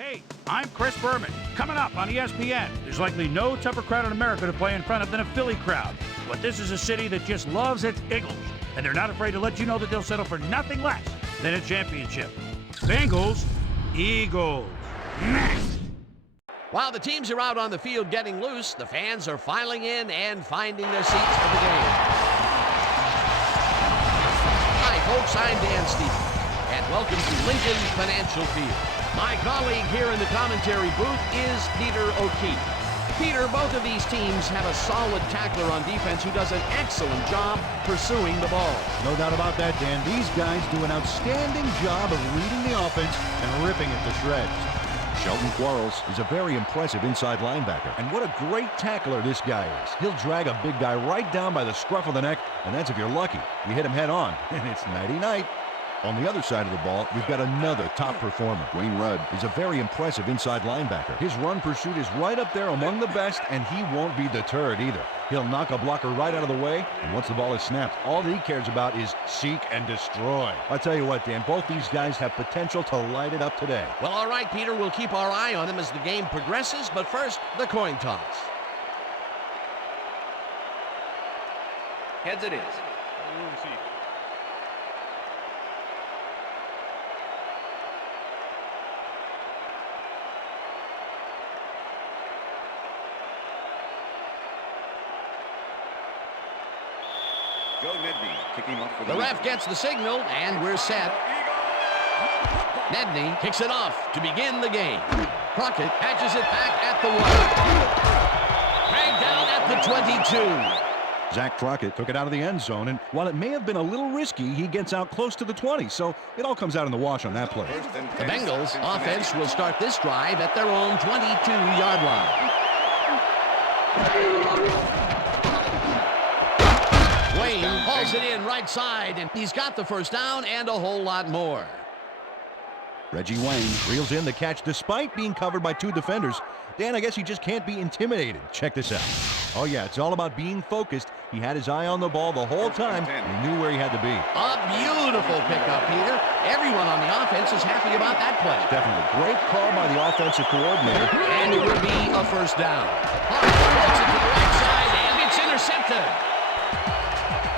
Hey, I'm Chris Berman. Coming up on ESPN, there's likely no tougher crowd in America to play in front of than a Philly crowd. But this is a city that just loves its Eagles, and they're not afraid to let you know that they'll settle for nothing less than a championship. Bengals, Eagles. While the teams are out on the field getting loose, the fans are filing in and finding their seats for the game. Hi, folks, I'm Dan Stevens, and welcome to Lincoln Financial Field. My colleague here in the commentary booth is Peter O'Keefe. Peter, both of these teams have a solid tackler on defense who does an excellent job pursuing the ball. No doubt about that, Dan. These guys do an outstanding job of reading the offense and ripping it to shreds. Shelton Quarles is a very impressive inside linebacker. And what a great tackler this guy is. He'll drag a big guy right down by the scruff of the neck, and that's if you're lucky. You hit him head on, and it's nighty-night. On the other side of the ball, we've got another top performer. Wayne Rudd is a very impressive inside linebacker. His run pursuit is right up there among the best, and he won't be deterred either. He'll knock a blocker right out of the way, and once the ball is snapped, all that he cares about is seek and destroy. I'll tell you what, Dan, both these guys have potential to light it up today. Well, all right, Peter, we'll keep our eye on them as the game progresses, but first, the coin toss. Heads it is. The ref gets the signal, and we're set. Nedney kicks it off to begin the game. Crockett patches it back at the 1. Dragged down at the 22. Zach Crockett took it out of the end zone, and while it may have been a little risky, he gets out close to the 20, so it all comes out in the wash on that play. The Bengals offense will start this drive at their own 22-yard line. Wayne hauls it in right side, and he's got the first down and a whole lot more. Reggie Wayne reels in the catch despite being covered by 2 defenders. Dan, I guess he just can't be intimidated. Check this out. Oh, yeah, it's all about being focused. He had his eye on the ball the whole time, and he knew where he had to be. A beautiful pickup, Peter. Everyone on the offense is happy about that play. Definitely. Great call by the offensive coordinator. And it will be a first down. Harper gets it to the right side, and it's intercepted.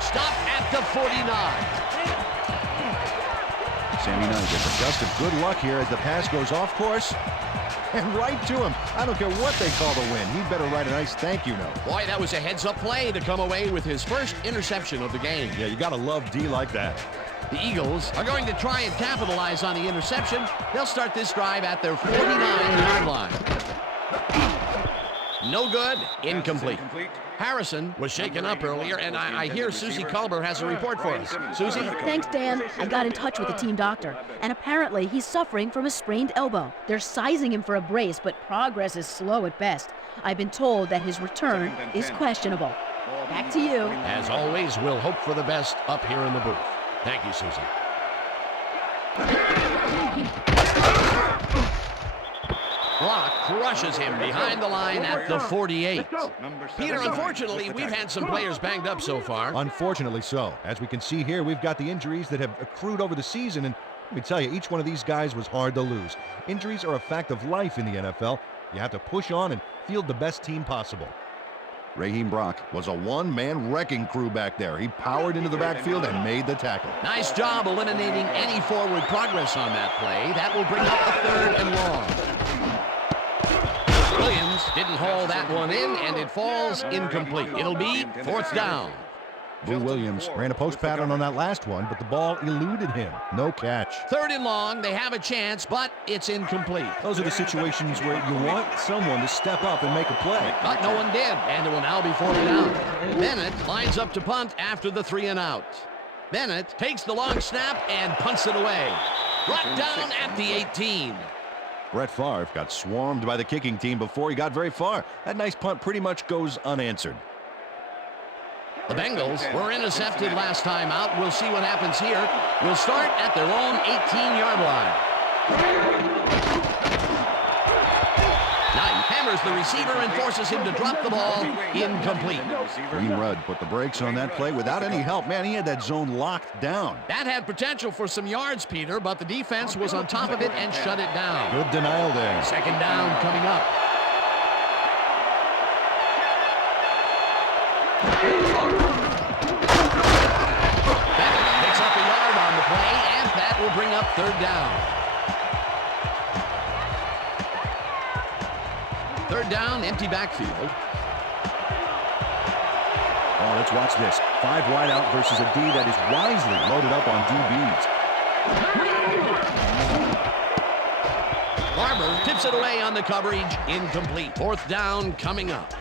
Stop at the 49. Sammy Knight gets a gust of good luck here as the pass goes off course and right to him. I don't care what they call the win. He'd better write a nice thank you note. Boy, that was a heads-up play to come away with his first interception of the game. Yeah, you gotta love D like that. The Eagles are going to try and capitalize on the interception. They'll start this drive at their 49-yard line. No good. Incomplete. Harrison was shaken up earlier, and I hear Susie Culber has a report for us. Susie? Thanks, Dan. I got in touch with the team doctor, and apparently he's suffering from a sprained elbow. They're sizing him for a brace, but progress is slow at best. I've been told that his return is questionable. Back to you. As always, we'll hope for the best up here in the booth. Thank you, Susie. Block crushes him behind the line at the 48. Peter, unfortunately, we've had some players banged up so far. Unfortunately so. As we can see here, we've got the injuries that have accrued over the season, and let me tell you, each one of these guys was hard to lose. Injuries are a fact of life in the NFL. You have to push on and field the best team possible. Raheem Brock was a one-man wrecking crew back there. He powered into the backfield and made the tackle. Nice job eliminating any forward progress on that play. That will bring up a 3rd and long. Williams didn't haul that one in, and it falls incomplete. It'll be 4th down. Boo Williams ran a post pattern on that last one, but the ball eluded him. No catch. 3rd and long. They have a chance, but it's incomplete. Those are the situations where you want someone to step up and make a play. But no one did, and it will now be 4th down. Bennett lines up to punt after the 3 and out. Bennett takes the long snap and punts it away. Brought down at the 18. Brett Favre got swarmed by the kicking team before he got very far. That nice punt pretty much goes unanswered. The Bengals were intercepted last time out. We'll see what happens here. We'll start at their own 18-yard line. Knight hammers covers the receiver and forces him to drop the ball. Incomplete. Green Rudd put the brakes on that play without any help. Man, he had that zone locked down. That had potential for some yards, Peter, but the defense was on top of it and shut it down. Good denial there. Second down coming up. Bennett picks up a yard on the play, and that will bring up third down. Third down, empty backfield. Oh, let's watch this. 5 wide out versus a D that is wisely loaded up on DBs. Barber tips it away on the coverage. Incomplete. Fourth down coming up.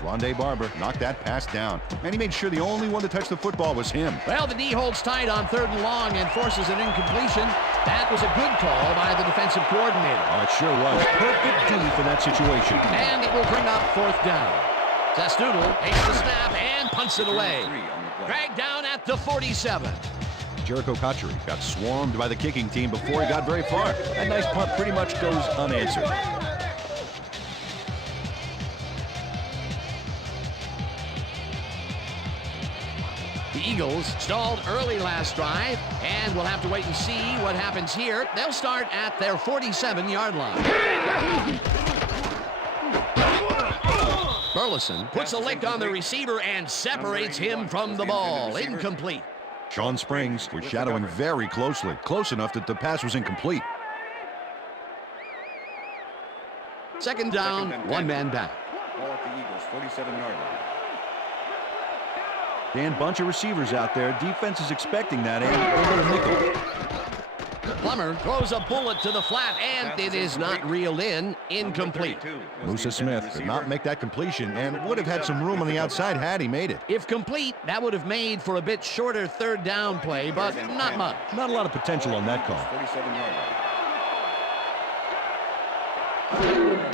Rondé Barber knocked that pass down, and he made sure the only one to touch the football was him. Well, the D holds tight on third and long and forces an incompletion. That was a good call by the defensive coordinator. Oh, it sure was. Perfect D for that situation. And it will bring up fourth down. Testudo takes the snap and punts it away. Dragged down at the 47. Jericho Cotchery got swarmed by the kicking team before he got very far. That nice punt pretty much goes unanswered. The Eagles stalled early last drive, and we'll have to wait and see what happens here. They'll start at their 47-yard line. Burleson puts a lick on the receiver and separates him from the ball. Incomplete. Sean Springs was shadowing very closely, close enough that the pass was incomplete. Second down, one man back. Ball at the Eagles, 47-yard line. Dan, bunch of receivers out there. Defense is expecting that, and they're going to nickel. Plummer throws a bullet to the flat, and it is not reeled in. Incomplete. Musa Smith could not make that completion and would have had some room on the outside had he made it. If complete, that would have made for a bit shorter third down play, but not much. Not a lot of potential on that call. 47-yard line.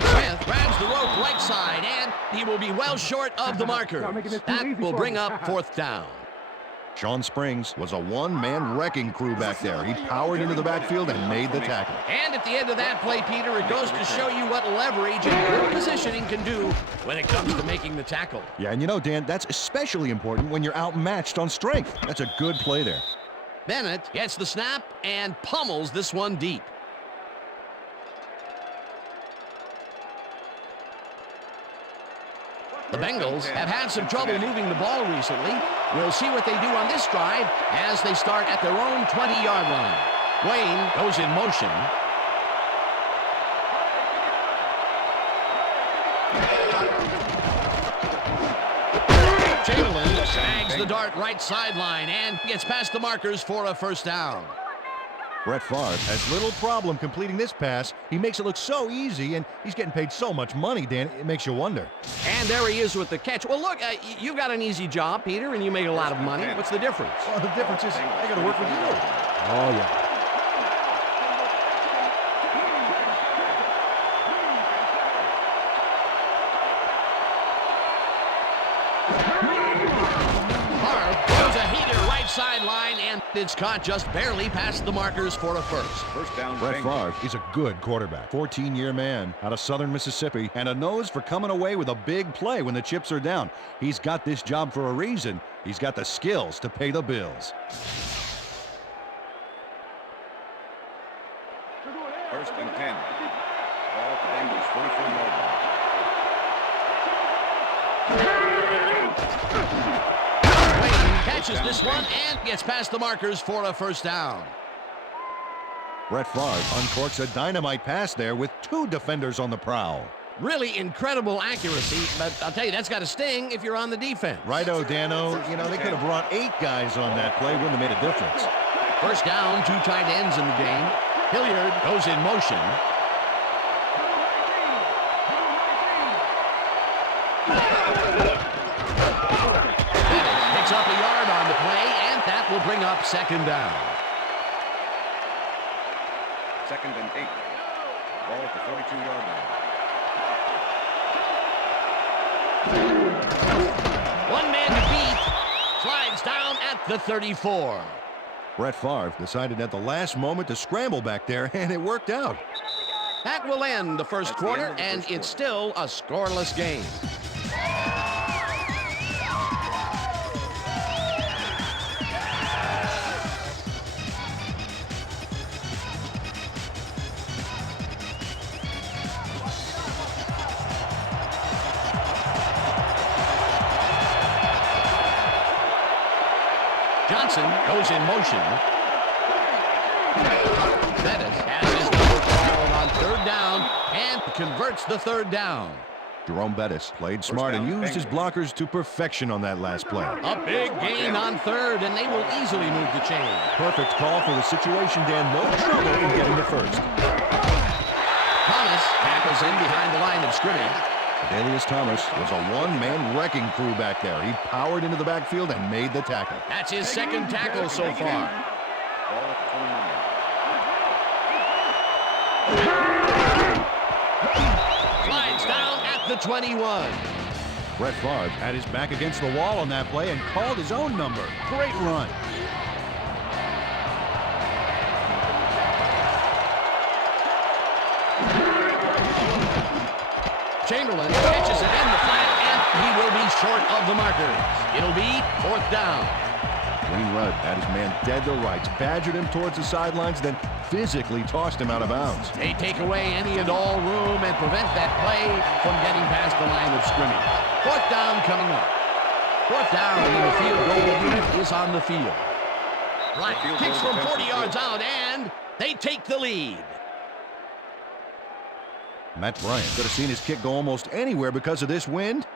Smith grabs the rope right side, and he will be well short of the marker. That will bring up fourth down. Sean Springs was a one-man wrecking crew back there. He powered into the backfield and made the tackle. And at the end of that play, Peter, it goes to show you what leverage and good positioning can do when it comes to making the tackle. Yeah, and you know, Dan, that's especially important when you're outmatched on strength. That's a good play there. Bennett gets the snap and pummels this one deep. The Bengals have had some trouble moving the ball recently. We'll see what they do on this drive as they start at their own 20-yard line. Wayne goes in motion. Chamberlain snags the dart right sideline and gets past the markers for a first down. Brett Favre has little problem completing this pass. He makes it look so easy, and he's getting paid so much money, Dan, it makes you wonder. And there he is with the catch. Well, look, you got an easy job, Peter, and you make a lot of money. What's the difference? Well, the difference is I got to work with you. Oh, yeah. Sideline, and it's caught just barely past the markers for a first. First down. Brett Favre is a good quarterback. 14-year man out of southern Mississippi, and a nose for coming away with a big play when the chips are down. He's got this job for a reason. He's got the skills to pay the bills. First and 10. Ball at the Bengals, 44-yard line. Catches this one and gets past the markers for a first down. Brett Favre uncorks a dynamite pass there with 2 defenders on the prowl. Really incredible accuracy, but I'll tell you, that's got to sting if you're on the defense. Righto, Dano. You know, they could have brought 8 guys on that play. Wouldn't have made a difference. First down, 2 tight ends in the game. Hilliard goes in motion. Picks up a yard on the play, and that will bring up second down. Second and 8. Ball at the 42-yard line. One man to beat. Slides down at the 34. Brett Favre decided at the last moment to scramble back there, and it worked out. That will end the first quarter, and it's still a scoreless game. Johnson goes in motion. Bettis has his number called on third down and converts the third down. Jerome Bettis played smart and used his blockers to perfection on that last play. A big gain on third, and they will easily move the chain. Perfect call for the situation, Dan. No trouble in getting the first. Thomas tackles in behind the line of scrimmage. Adalius Thomas was a one-man wrecking crew back there. He powered into the backfield and made the tackle. That's his second tackle so far. Slides down at the 21. Brett Favre had his back against the wall on that play and called his own number. Great run. Chamberlain catches it in the flat, and he will be short of the markers. It'll be fourth down. Wayne Rudd had his man dead to rights, badgered him towards the sidelines, then physically tossed him out of bounds. They take away any and all room and prevent that play from getting past the line of scrimmage. Fourth down coming up. Fourth down, and the field goal unit is on the field. Bryant kicks from 40 yards out, and they take the lead. Matt Bryant could have seen his kick go almost anywhere because of this wind,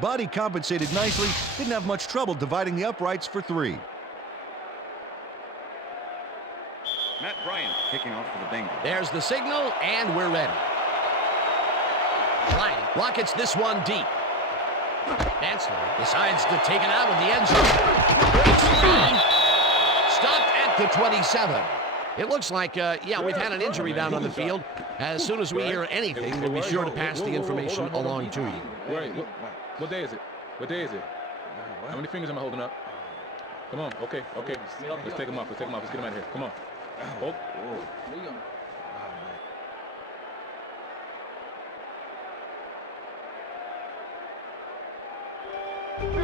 but he compensated nicely, didn't have much trouble dividing the uprights for 3. Matt Bryant kicking off for the Bengals. There's the signal, and we're ready. Bryant rockets this one deep. Dantzler decides to take it out of the end zone. Stopped at the 27. It looks like, yeah, we've had an injury down on the field. As soon as we hear anything, we'll be sure to pass the information along to you. Wait, what day is it? What day is it? How many fingers am I holding up? Come on, okay. Let's take them off, let's get them out of here. Come on. Oh.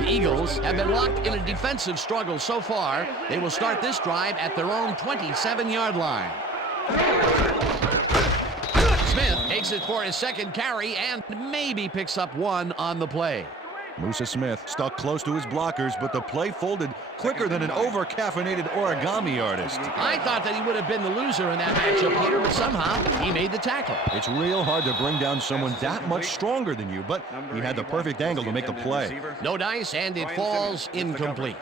The Eagles have been locked in a defensive struggle so far. They will start this drive at their own 27-yard line. Smith takes it for his second carry and maybe picks up one on the play. Musa Smith stuck close to his blockers, but the play folded quicker than an over-caffeinated origami artist. I thought that he would have been the loser in that matchup, Peter, but somehow he made the tackle. It's real hard to bring down someone that much stronger than you, but he had the perfect angle to make the play. No dice, and it falls incomplete.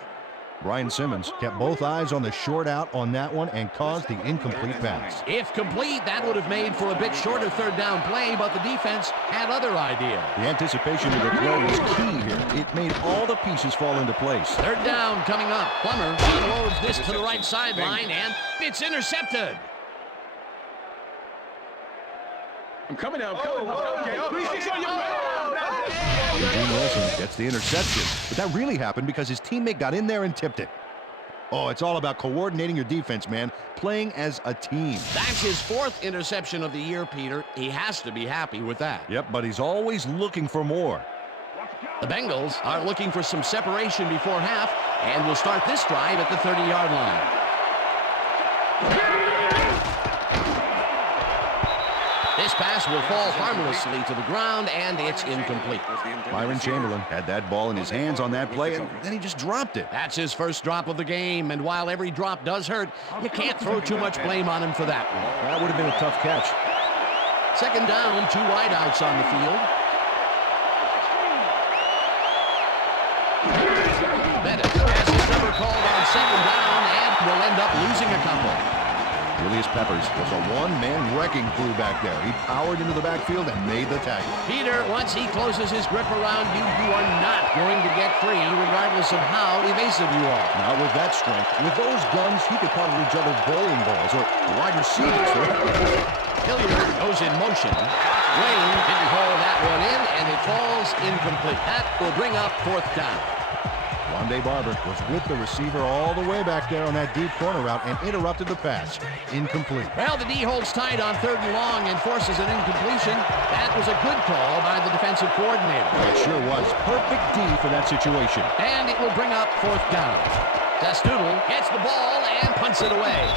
Brian Simmons kept both eyes on the short out on that one and caused the incomplete pass. If complete, that would have made for a bit shorter third down play, but the defense had other ideas. The anticipation of the throw was key here. It made all the pieces fall into place. Third down coming up. Plummer unloads this to the right sideline, and it's intercepted. I'm coming out. Eugene Wilson gets the interception, but that really happened because his teammate got in there and tipped it. Oh, it's all about coordinating your defense, man. Playing as a team. That's his fourth interception of the year, Peter. He has to be happy with that. Yep, but he's always looking for more. The Bengals are looking for some separation before half and will start this drive at the 30-yard line. This pass will fall harmlessly to the ground, and it's incomplete. Byron Chamberlain had that ball in his hands on that play, and then he just dropped it. That's his first drop of the game, and while every drop does hurt, you can't throw too much blame on him for that one. That would have been a tough catch. Second down, 2 wideouts on the field. Bettis has his number called on second down and will end up losing a couple. Julius Peppers was a one-man wrecking crew back there. He powered into the backfield and made the tackle. Peter, once he closes his grip around you, you are not going to get free, regardless of how evasive you are. Not with that strength. With those guns, he could probably juggle bowling balls or wide receivers. Hilliard goes in motion. Wayne didn't haul that one in, and it falls incomplete. That will bring up fourth down. Rondé Barber was with the receiver all the way back there on that deep corner route and interrupted the pass. Incomplete. Well, the D holds tight on 3rd and long and forces an incompletion. That was a good call by the defensive coordinator. It sure was. Perfect D for that situation. And it will bring up 4th down. Testoodle gets the ball and punts it away.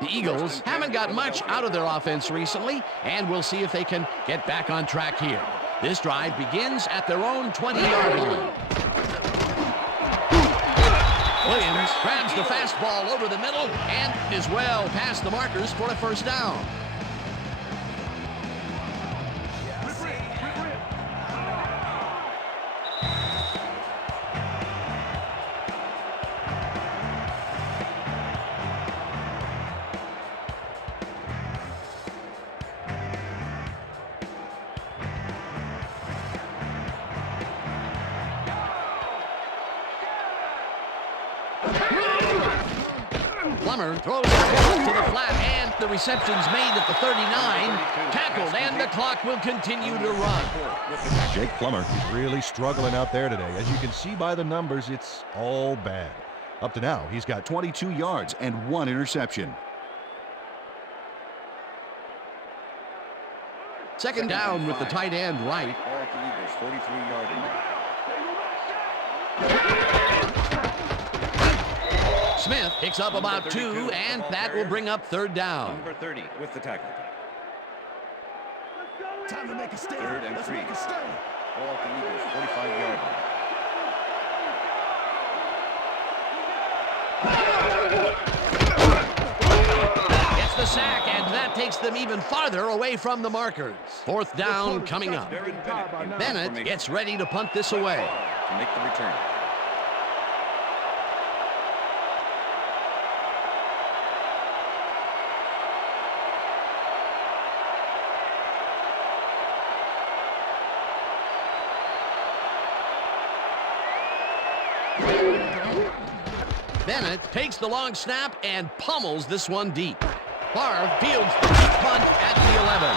The Eagles haven't got much out of their offense recently, and we'll see if they can get back on track here. This drive begins at their own 20-yard line. Williams grabs the fastball over the middle and is well past the markers for a 1st down. Plummer throws the ball to the flat, and the reception's made at the 39. Tackled, and the clock will continue to run. Jake Plummer is really struggling out there today. As you can see by the numbers, it's all bad. Up to now, he's got 22 yards and 1 interception. 2nd down with the tight end right. Ball at the Eagles, 43-yard line. Smith picks up about 2, and that will bring up 3rd down. Number 30 with the tackle. Time to make a stand. 3rd and 3. Make a stand. Ball at the Eagles, 45-yard line. Gets the sack, and that takes them even farther away from the markers. 4th down coming up. Bennett gets ready to punt this away. To make the return. Bennett takes the long snap and pummels this one deep. Favre fields the deep punt at the 11.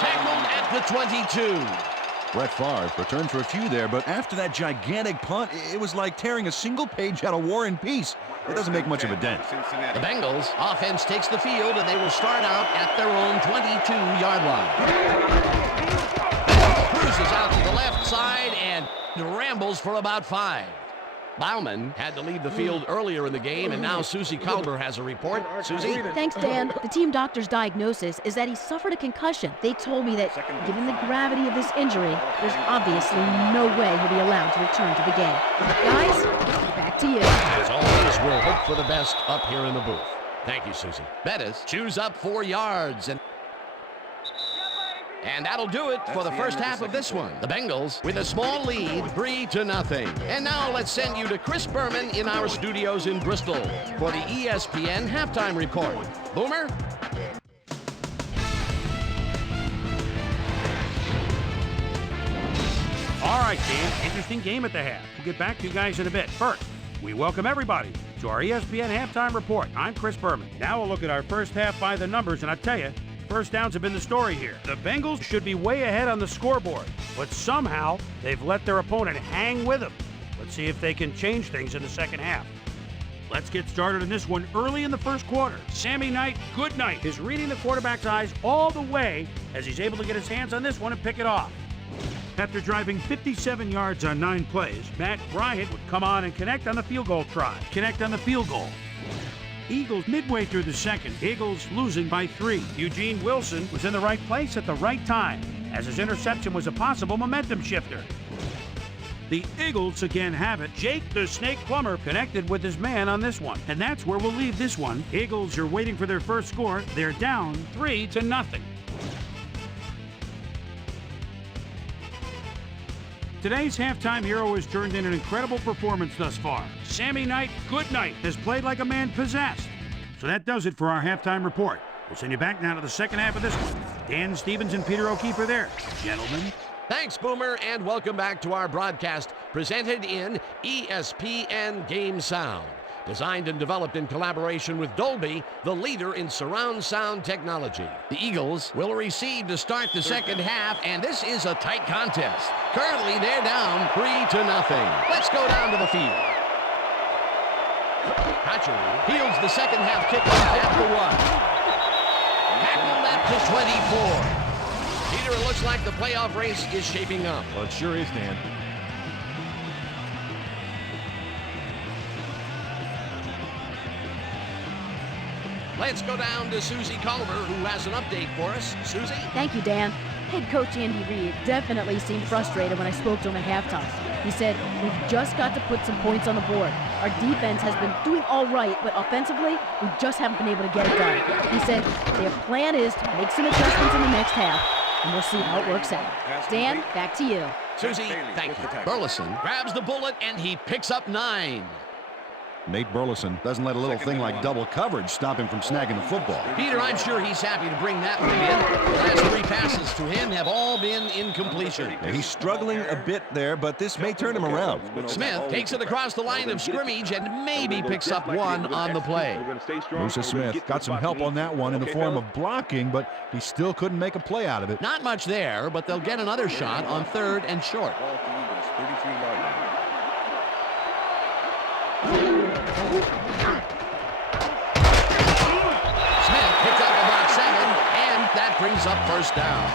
Tackled at the 22. Brett Favre returned for a few there, but after that gigantic punt, it was like tearing a single page out of War and Peace. It doesn't make much of a dent. The Bengals offense takes the field, and they will start out at their own 22-yard line. Cruises out to the left side and rambles for about 5. Bauman had to leave the field earlier in the game, and now Susie Calder has a report. Susie? Thanks, Dan. The team doctor's diagnosis is that he suffered a concussion. They told me that, given the gravity of this injury, there's obviously no way he'll be allowed to return to the game. Guys, back to you. As always, we'll hope for the best up here in the booth. Thank you, Susie. Bettis chews up 4 yards, and that'll do it for the first half of this one. The Bengals with a small lead, 3-0. And now let's send you to Chris Berman in our studios in Bristol for the ESPN halftime report. Boomer? All right, Dan, interesting game at the half. We'll get back to you guys in a bit. First, we welcome everybody to our ESPN halftime report. I'm Chris Berman. Now we'll look at our first half by the numbers, and I tell you, first downs have been the story here. The Bengals should be way ahead on the scoreboard, but somehow they've let their opponent hang with them. Let's see if they can change things in the second half. Let's get started in this one early in the first quarter. Sammy Knight, good night, is reading the quarterback's eyes all the way as he's able to get his hands on this one and pick it off. After driving 57 yards on 9 plays, Matt Bryant would come on and connect on the field goal try. Connect on the field goal. Eagles midway through the second. Eagles losing by 3. Eugene Wilson was in the right place at the right time, as his interception was a possible momentum shifter. The Eagles again have it. Jake the Snake Plummer connected with his man on this one. And that's where we'll leave this one. Eagles are waiting for their first score. They're down 3-0. Today's halftime hero has turned in an incredible performance thus far. Sammy Knight, good night, has played like a man possessed. So that does it for our halftime report. We'll send you back now to the second half of this one. Dan Stevens and Peter O'Keefe are there. Gentlemen. Thanks, Boomer, and welcome back to our broadcast presented in ESPN Game Sound. Designed and developed in collaboration with Dolby, the leader in surround sound technology. The Eagles will receive to start the second half, and this is a tight contest. Currently, they're down 3-0. Let's go down to the field. Hatchery fields the second half kickoff at the 1. Tackled at the 24. Peter, it looks like the playoff race is shaping up. Well, it sure is, Dan. Let's go down to Susie Culver, who has an update for us. Susie? Thank you, Dan. Head coach Andy Reid definitely seemed frustrated when I spoke to him at halftime. He said, "We've just got to put some points on the board. Our defense has been doing all right, but offensively, we just haven't been able to get it done." He said, "Their plan is to make some adjustments in the next half, and we'll see how it works out." Dan, back to you. Susie, thank you. Burleson grabs the bullet, and he picks up 9. Nate Burleson doesn't let a little thing like double coverage stop him from snagging the football. Peter, I'm sure he's happy to bring that one in. The last 3 passes to him have all been incompletion. Yeah, he's struggling a bit there, but this may turn him around. Smith takes it across the line of scrimmage and maybe picks up 1 on the play. Musa Smith got some help on that one in the form of blocking, but he still couldn't make a play out of it. Not much there, but they'll get another shot on 3rd and short. Smith picks up about 7, and that brings up first down.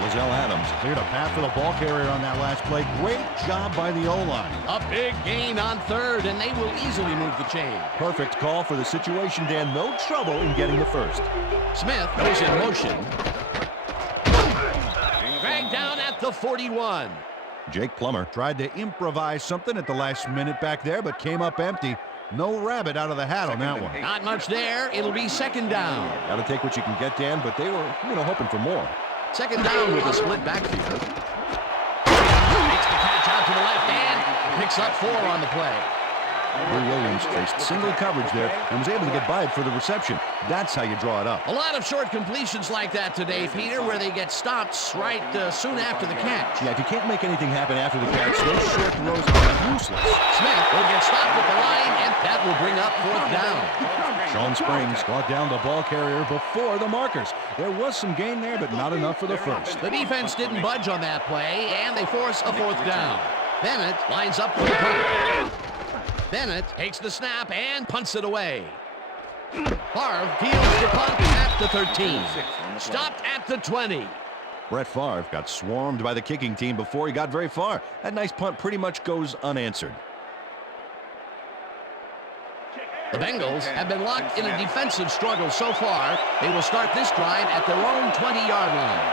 Lizelle Adams cleared a path for the ball carrier on that last play. Great job by the O-line. A big gain on 3rd, and they will easily move the chain. Perfect call for the situation, Dan. No trouble in getting the first. Smith goes in motion. Dragged down at the 41. Jake Plummer tried to improvise something at the last minute back there, but came up empty. No rabbit out of the hat on that one. Not much there. It'll be 2nd down. Got to take what you can get, Dan, but they were, hoping for more. 2nd down with a split backfield. Makes the catch out to the left and picks up 4 on the play. Drew Williams faced single coverage there and was able to get by it for the reception. That's how you draw it up. A lot of short completions like that today, Peter, where they get stopped right soon after the catch. Yeah, if you can't make anything happen after the catch, those short throws are useless. Smith will get stopped at the line, and that will bring up 4th down. Sean Springs brought down the ball carrier before the markers. There was some gain there, but not enough for the first. The defense didn't budge on that play, and they force a 4th down. Bennett lines up for the punt. Bennett takes the snap and punts it away. Favre fields the punt at the 13. Stopped at the 20. Brett Favre got swarmed by the kicking team before he got very far. That nice punt pretty much goes unanswered. The Bengals have been locked in a defensive struggle so far. They will start this drive at their own 20-yard line.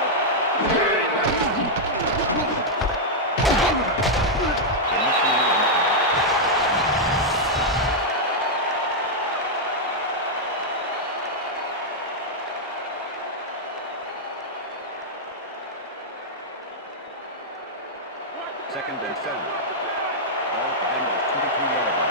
2nd and 7. Ball at the Bengals 23-yard line.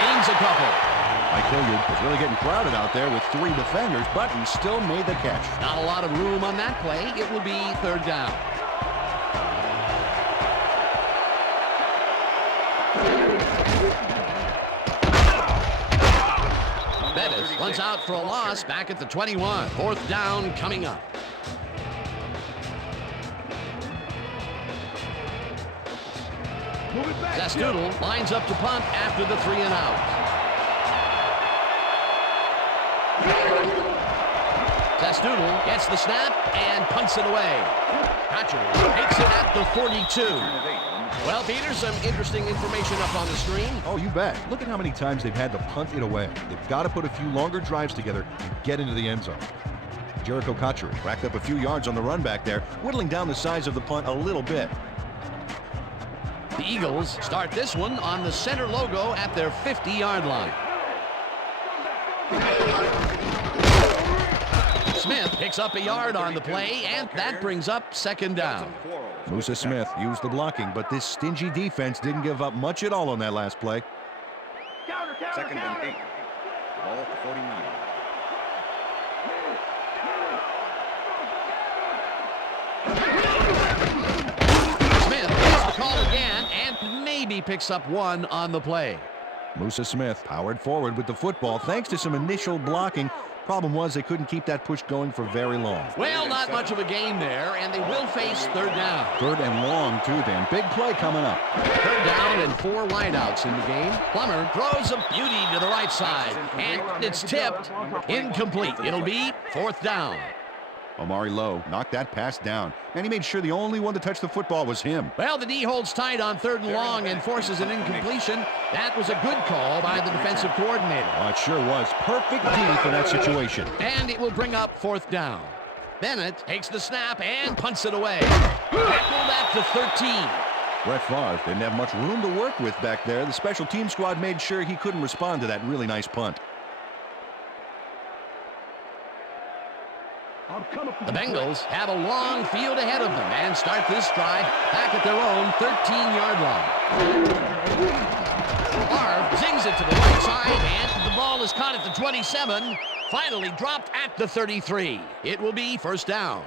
Gains a couple. Mike Hilliard was really getting crowded out there with 3 defenders, but he still made the catch. Not a lot of room on that play. It will be 3rd down. Bettis runs out for a loss back at the 21. 4th down coming up. Zastoodle lines up to punt after the 3 and out. Zastoodle gets the snap and punts it away. Hatchery takes it at the 42. Well, Peter, some interesting information up on the screen. Oh, you bet. Look at how many times they've had to punt it away. They've got to put a few longer drives together and get into the end zone. Jericho Cotchery racked up a few yards on the run back there, whittling down the size of the punt a little bit. The Eagles start this one on the center logo at their 50-yard line. Smith picks up a yard on the play, and that brings up 2nd down. Musa Smith used the blocking, but this stingy defense didn't give up much at all on that last play. 2nd and 8. Ball at the 49. maybe picks up 1 on the play. Musa Smith powered forward with the football thanks to some initial blocking. Problem was they couldn't keep that push going for very long. Well, not much of a gain there, and they will face 3rd down. 3rd and long, too, Dan. Big play coming up. 3rd down and 4 wideouts in the game. Plummer throws a beauty to the right side, and it's tipped. Incomplete. It'll be 4th down. Omari Lowe knocked that pass down, and he made sure the only one to touch the football was him. Well, the D holds tight on 3rd and long and forces an incompletion. That was a good call by the defensive coordinator. Oh, it sure was. Perfect D for that situation. And it will bring up 4th down. Bennett takes the snap and punts it away. Tackled at the 13. Brett Favre didn't have much room to work with back there. The special team squad made sure he couldn't respond to that really nice punt. The Bengals have a long field ahead of them and start this drive back at their own 13-yard line. Favre zings it to the right side, and the ball is caught at the 27, finally dropped at the 33. It will be 1st down.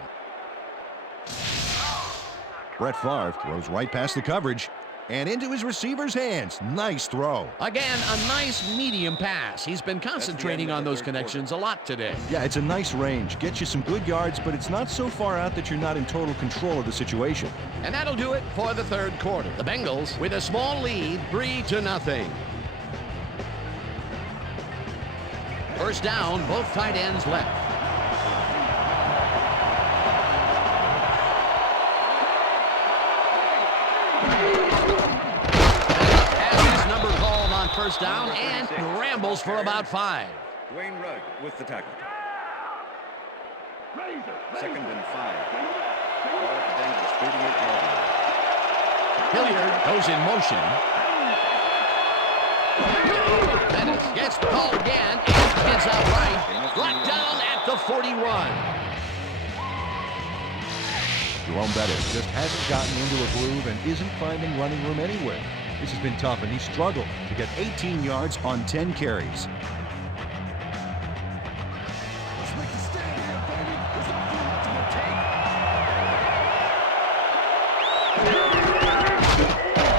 Brett Favre throws right past the coverage and into his receiver's hands. Nice throw. Again, a nice medium pass. He's been concentrating on those connections a lot today. Yeah, it's a nice range. Gets you some good yards, but it's not so far out that you're not in total control of the situation. And that'll do it for the 3rd quarter. The Bengals with a small lead, 3-0. 1st down, both tight ends left. Number called on 1st down and rambles for about 5. Dwayne Rugg with the tackle. 2nd and 5. Ball at the Bengals 38-yard line. Hilliard goes in motion. Bennett gets the call again and heads out right. Brought down at the 41. Jerome Bettis just hasn't gotten into a groove and isn't finding running room anywhere. This has been tough, and he struggled to get 18 yards on 10 carries.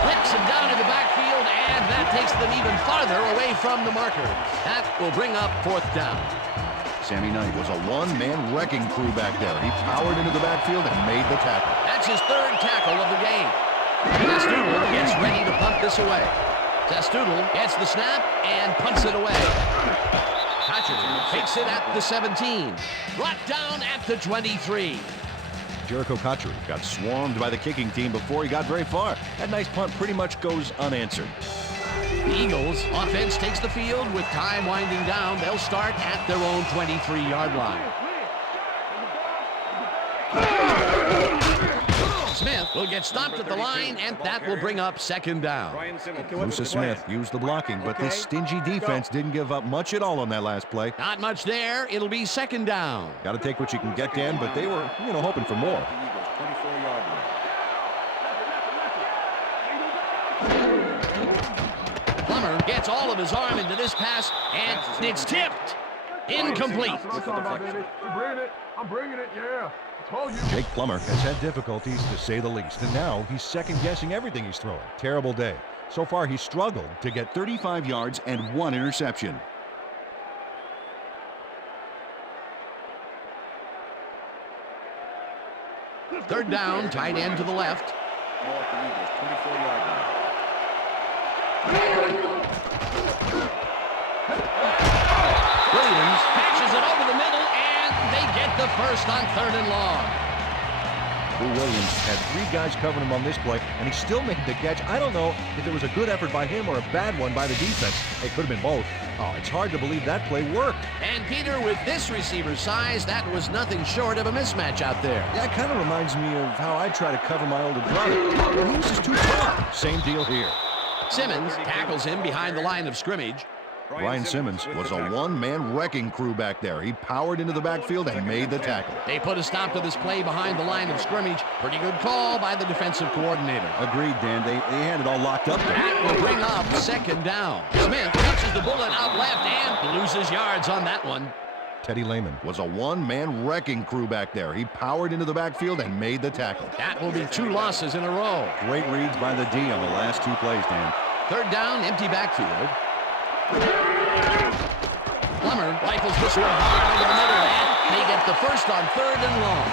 Flips him down in the backfield, and that takes them even farther away from the marker. That will bring up 4th down. Sammy Knight was a one-man wrecking crew back there. He powered into the backfield and made the tackle. That's his 3rd tackle of the game. Testudo gets ready to punt this away. Testudo gets the snap and punts it away. Cotchery takes it at the 17. Brought down at the 23. Jericho Cotchery got swarmed by the kicking team before he got very far. That nice punt pretty much goes unanswered. The Eagles offense takes the field with time winding down. They'll start at their own 23-yard line. Smith will get stopped at the line, and that will bring up 2nd down. Musa Smith used the blocking, but this stingy defense didn't give up much at all on that last play. Not much there. It'll be 2nd down. Got to take what you can get, Dan, but they were, hoping for more. Plummer gets all of his arm into this pass, and it's tipped. Incomplete. I'm bringing it, yeah. Jake Plummer has had difficulties, to say the least, and now he's second-guessing everything he's throwing. Terrible day. So far, he's struggled to get 35 yards and 1 interception. Third down, tight end to the left. Ball at the Eagles, 24-yard line. Williams patches it over the middle, and they get the first on 3rd and long. Lou Williams had 3 guys covering him on this play, and he still made the catch. I don't know if it was a good effort by him or a bad one by the defense. It could have been both. Oh, it's hard to believe that play worked. And Peter, with this receiver's size, that was nothing short of a mismatch out there. Yeah, it kind of reminds me of how I try to cover my older brother. Well, he was just too tall. Same deal here. Simmons tackles him behind the line of scrimmage. Brian Simmons was a one-man wrecking crew back there. He powered into the backfield and made the tackle. They put a stop to this play behind the line of scrimmage. Pretty good call by the defensive coordinator. Agreed, Dan. They had it all locked up there. That will bring up 2nd down. Smith catches the bullet out left and loses yards on that one. Teddy Lehman was a one-man wrecking crew back there. He powered into the backfield and made the tackle. That will be 2 losses in a row. Great reads by the D on the last 2 plays, Dan. 3rd down, empty backfield. Plummer rifles this one hard over the middle, and they get the first on 3rd and long.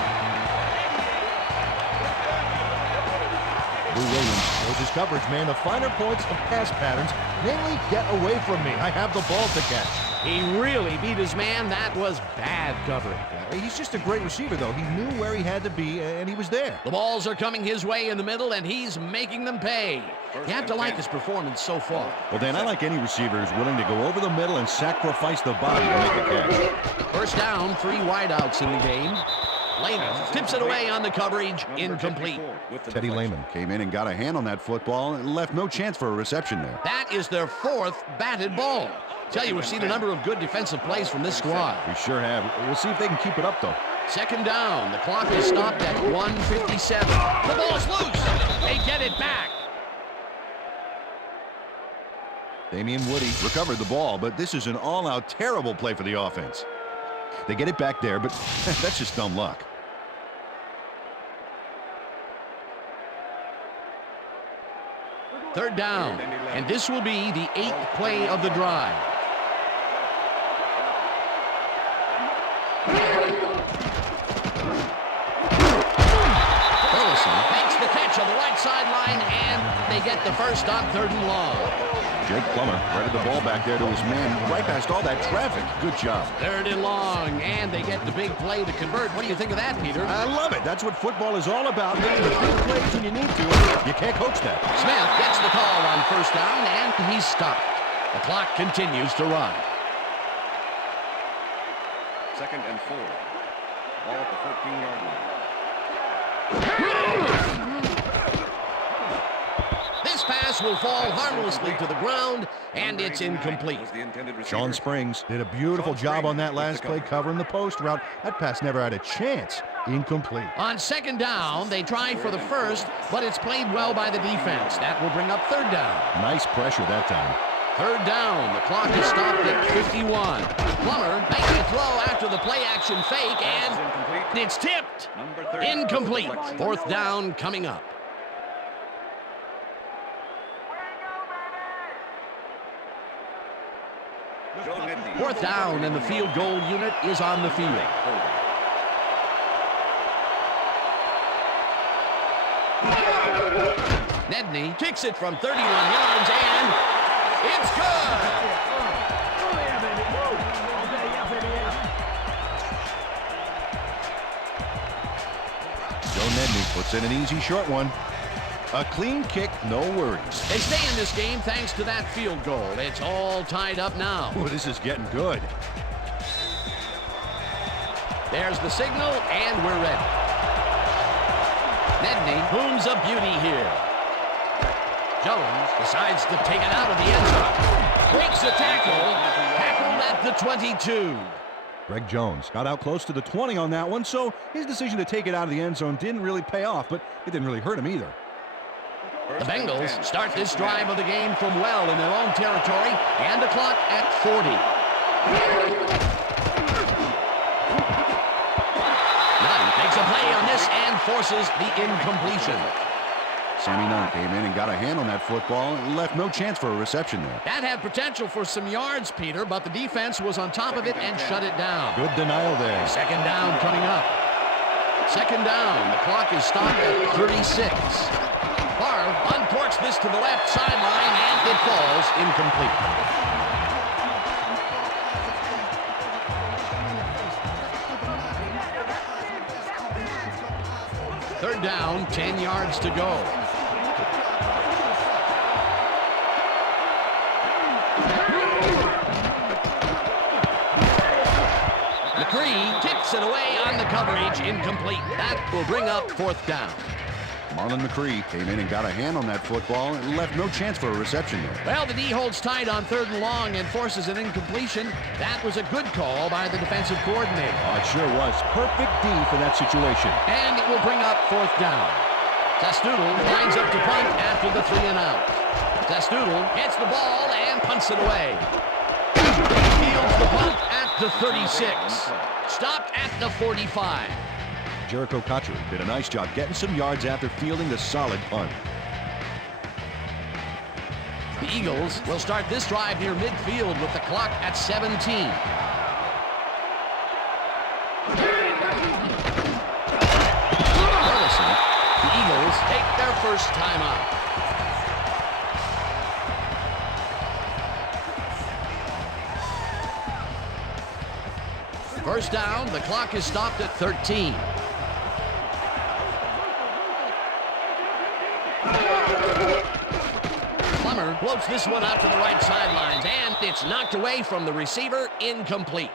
Lou Williams knows his coverage, man. The finer points of pass patterns, mainly get away from me. I have the ball to catch. He really beat his man. That was bad coverage. He's just a great receiver, though. He knew where he had to be, and he was there. The balls are coming his way in the middle, and he's making them pay. You have to like his performance so far. Well, Dan, I like any receiver who's willing to go over the middle and sacrifice the body to make a catch. 1st down, 3 wideouts in the game. Lehman tips it away on the coverage, incomplete. Teddy Lehman came in and got a hand on that football and left no chance for a reception there. That is their 4th batted ball. Tell you, we've seen a number of good defensive plays from this squad. We sure have. We'll see if they can keep it up, though. 2nd down. The clock is stopped at 1:57. The ball's loose. They get it back. Damian Woody recovered the ball, but this is an all-out terrible play for the offense. They get it back there, but that's just dumb luck. 3rd down, and this will be the 8th play of the drive. Burleson makes the catch on the right sideline, and they get the first on 3rd and long. Jake Plummer threaded the ball back there to his man right past all that traffic. Good job. 3rd and long, and they get the big play to convert. What do you think of that, Peter? I love it. That's what football is all about. Making the big plays when you need to. You can't coach that. Smith gets the call on 1st down, and he's stopped. The clock continues to run. 2nd and 4. Ball at the 14-yard line. This pass will fall harmlessly to the ground, and it's incomplete. Sean Springs did a beautiful job on that last play covering the post route. That pass never had a chance. Incomplete. On 2nd down, they try for the first, but it's played well by the defense. That will bring up 3rd down. Nice pressure that time. 3rd down. The clock is stopped at 51. Plummer making a throw after the play-action fake, and it's tipped. Incomplete. 4th down coming up. 4th down, and the field goal unit is on the field. Nedney kicks it from 31 yards, and it's good. Joe Nedney puts in an easy short one. A clean kick, no worries. They stay in this game thanks to that field goal. It's all tied up now. Ooh, this is getting good. There's the signal, and we're ready. Nedney booms a beauty here. Jones decides to take it out of the end zone. Breaks a tackle. Tackled at the 22. Greg Jones got out close to the 20 on that one, so his decision to take it out of the end zone didn't really pay off, but it didn't really hurt him either. The Bengals start this drive of the game from well in their own territory, and the clock at 40. Nunn takes a play on this and forces the incompletion. Sammy Nunn came in and got a hand on that football and left no chance for a reception there. That had potential for some yards, Peter, but the defense was on top of it and shut it down. Good denial there. 2nd down coming up. 2nd down. The clock is stopped at 36. Barr uncorks this to the left sideline, and it falls incomplete. Third down, 10 yards to go. McCree tips it away on the coverage, incomplete. That will bring up 4th down. Marlon McCree came in and got a hand on that football and left no chance for a reception there. Well, the D holds tight on 3rd and long and forces an incompletion. That was a good call by the defensive coordinator. Oh, it sure was. Perfect D for that situation. And it will bring up 4th down. Testudo lines up to punt after the 3 and out. Testudo hits the ball and punts it away. fields the punt at the 36. Stopped at the 45. Jericho Cotchery did a nice job getting some yards after fielding the solid punt. The Eagles will start this drive near midfield with the clock at 17. Ferguson, the Eagles take their first timeout. First down, the clock is stopped at 13. Plummer floats this one out to the right sidelines, and it's knocked away from the receiver, incomplete.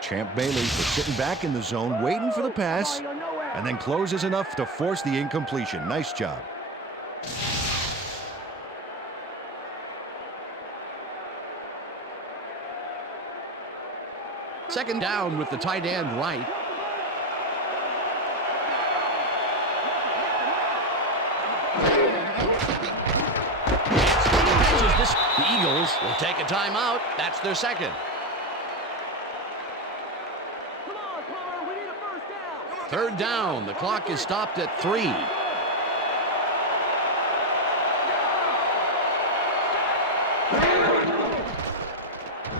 Champ Bailey was sitting back in the zone, waiting for the pass, and then closes enough to force the incompletion. Nice job. Second down with the tight end right. The Eagles will take a timeout. That's their second. Third down. The clock is stopped at 3.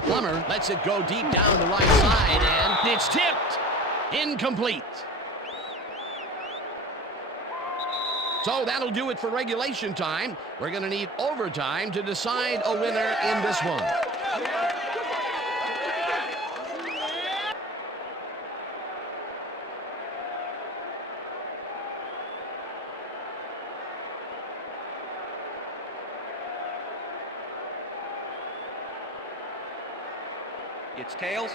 Plummer lets it go deep down the right side, and it's tipped. Incomplete. So that'll do it for regulation time. We're going to need overtime to decide a winner in this one. It's tails.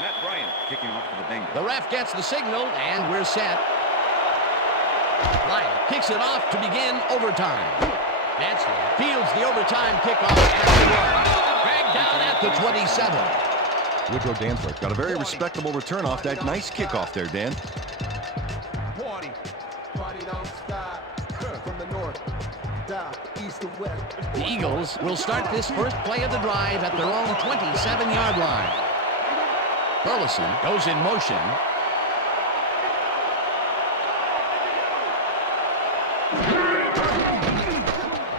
Matt Bryant kicking off for the Bengals. The ref gets the signal, and we're set. Bryant kicks it off to begin overtime. Nancy fields the overtime kickoff at the 1. Dragged down at the 27. Woodrow Danforth got a very respectable return off that nice kickoff there, Dan. Party don't stop. From the north, south, east, and west. The Eagles will start this first play of the drive at their own 27-yard line. Burleson goes in motion.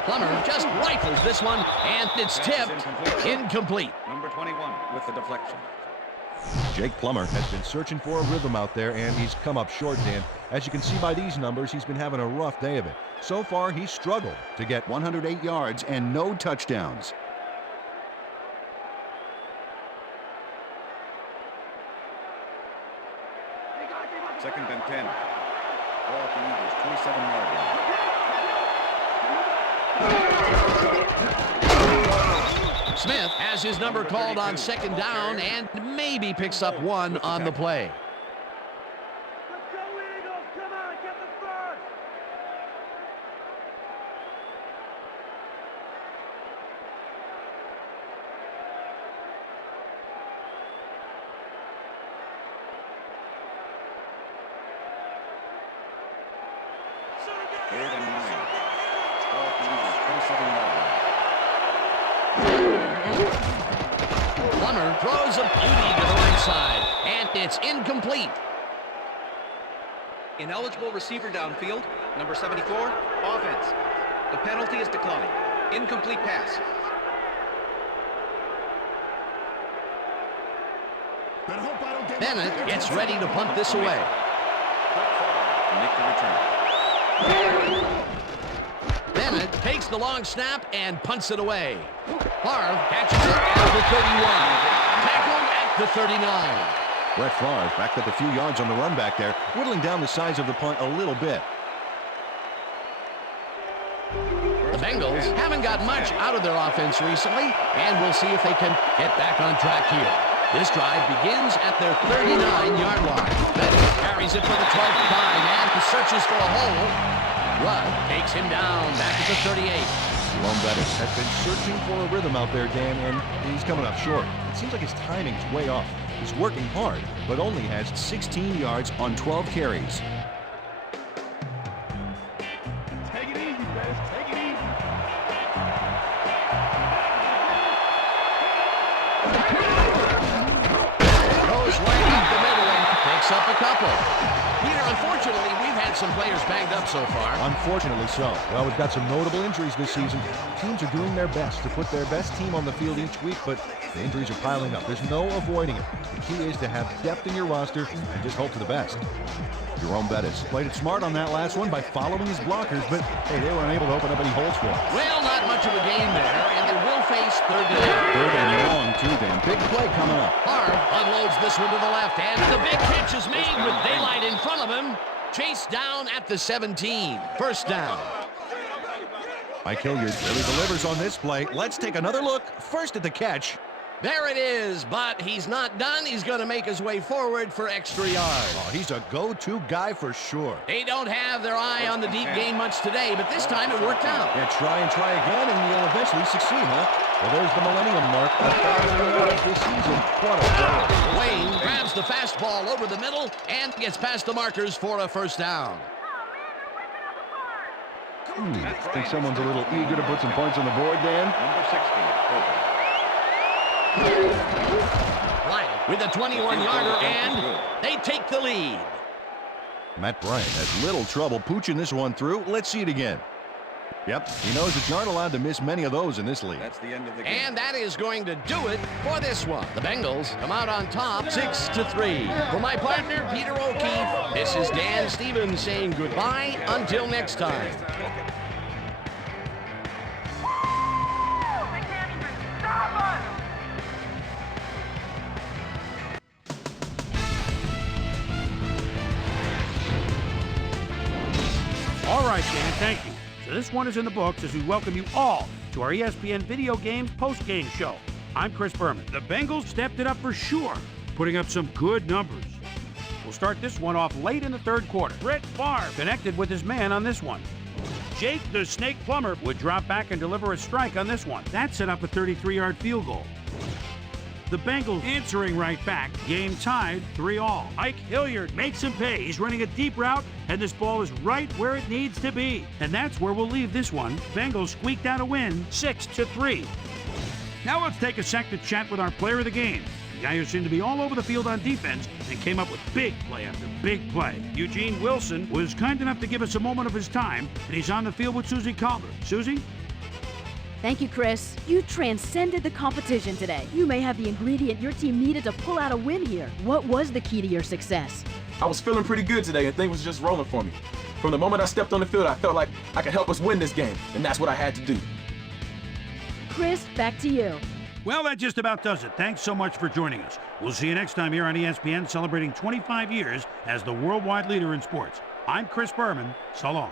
Plummer just rifles this one, and it's tipped. Incomplete. Number 21 with the deflection. Jake Plummer has been searching for a rhythm out there, and he's come up short, Dan. As you can see by these numbers, he's been having a rough day of it. So far, he's struggled to get 108 yards and no touchdowns. Second and 10. Ball at the Eagles, 27-yard line. Smith has his number called on second down and maybe picks up 1 on the play. Let's go, Eagles! Come on, get the first! Third and 9. Ball at the Eagles, 27-yard line. Plummer throws a beauty to the right side, and it's incomplete. Ineligible receiver downfield, number 74, offense. The penalty is declined. Incomplete pass. Bennett gets ready to punt this away. Make the return. Bennett takes the long snap and punts it away. Favre catches it at the 31. Tackled at the 39. Brett Favre backed up a few yards on the run back there, whittling down the size of the punt a little bit. The Bengals haven't got much out of their offense recently, and we'll see if they can get back on track here. This drive begins at their 39-yard line. Bennett carries it for the 12th time and searches for a hole. Rudd takes him down back at the 38. Jerome Bettis has been searching for a rhythm out there, Dan, and he's coming up short. It seems like his timing's way off. He's working hard, but only has 16 yards on 12 carries. Take it easy, Bettis. Take it easy. Goes right up the middle and picks up a couple. Peter, unfortunately, we've had some players banged up so far. Unfortunately so. Well, we've got some notable injuries this season. Teams are doing their best to put their best team on the field each week, but the injuries are piling up. There's no avoiding it. The key is to have depth in your roster and just hope for the best. Jerome Bettis played it smart on that last one by following his blockers, but hey, they were unable to open up any holes for him. Well, not much of a game there, and they will face third down. Third and long, too, Dan. Big play coming up. Harv unloads this one to the left, and the big catch is made with daylight in front of him. Chased down at the 17. First down. Mike Hilliard really delivers on this play. Let's take another look. First at the catch. There it is, but he's not done. He's going to make his way forward for extra yards. Oh, he's a go-to guy for sure. They don't have their eye on the deep game much today, but this time it worked out. Yeah, try and try again, and you'll eventually succeed, huh? Well, there's the millennium mark. 1,000 yards this season. What a play. Wayne grabs the fastball over the middle and gets past the markers for a first down. I think someone's a little eager to put some points on the board, Dan. Number 16. Bryant with a 21-yarder, and they take the lead. Matt Bryant has little trouble pooching this one through. Let's see it again. Yep, he knows that you aren't allowed to miss many of those in this league. That's the end of the game. And that is going to do it for this one. The Bengals come out on top 6-3. For my partner, Peter O'Keefe, this is Dan Stevens saying goodbye until next time. All right, Dan, thank you. So this one is in the books as we welcome you all to our ESPN Video Games Postgame show. I'm Chris Berman. The Bengals stepped it up for sure, putting up some good numbers. We'll start this one off late in the third quarter. Brett Favre connected with his man on this one. Jake the Snake Plumber would drop back and deliver a strike on this one. That set up a 33-yard field goal. The Bengals answering right back, game tied 3-3. Ike Hilliard makes him pay. He's running a deep route, and this ball is right where it needs to be. And that's where we'll leave this one. Bengals squeaked out a win, 6-3. Now let's take a sec to chat with our player of the game, the guy who seemed to be all over the field on defense and came up with big play after big play. Eugene Wilson was kind enough to give us a moment of his time, and he's on the field with Susie Calder. Susie? Thank you, Chris. You transcended the competition today. You may have the ingredient your team needed to pull out a win here. What was the key to your success? I was feeling pretty good today, and things was just rolling for me. From the moment I stepped on the field, I felt like I could help us win this game, and that's what I had to do. Chris, back to you. Well, that just about does it. Thanks so much for joining us. We'll see you next time here on ESPN, celebrating 25 years as the worldwide leader in sports. I'm Chris Berman. So long.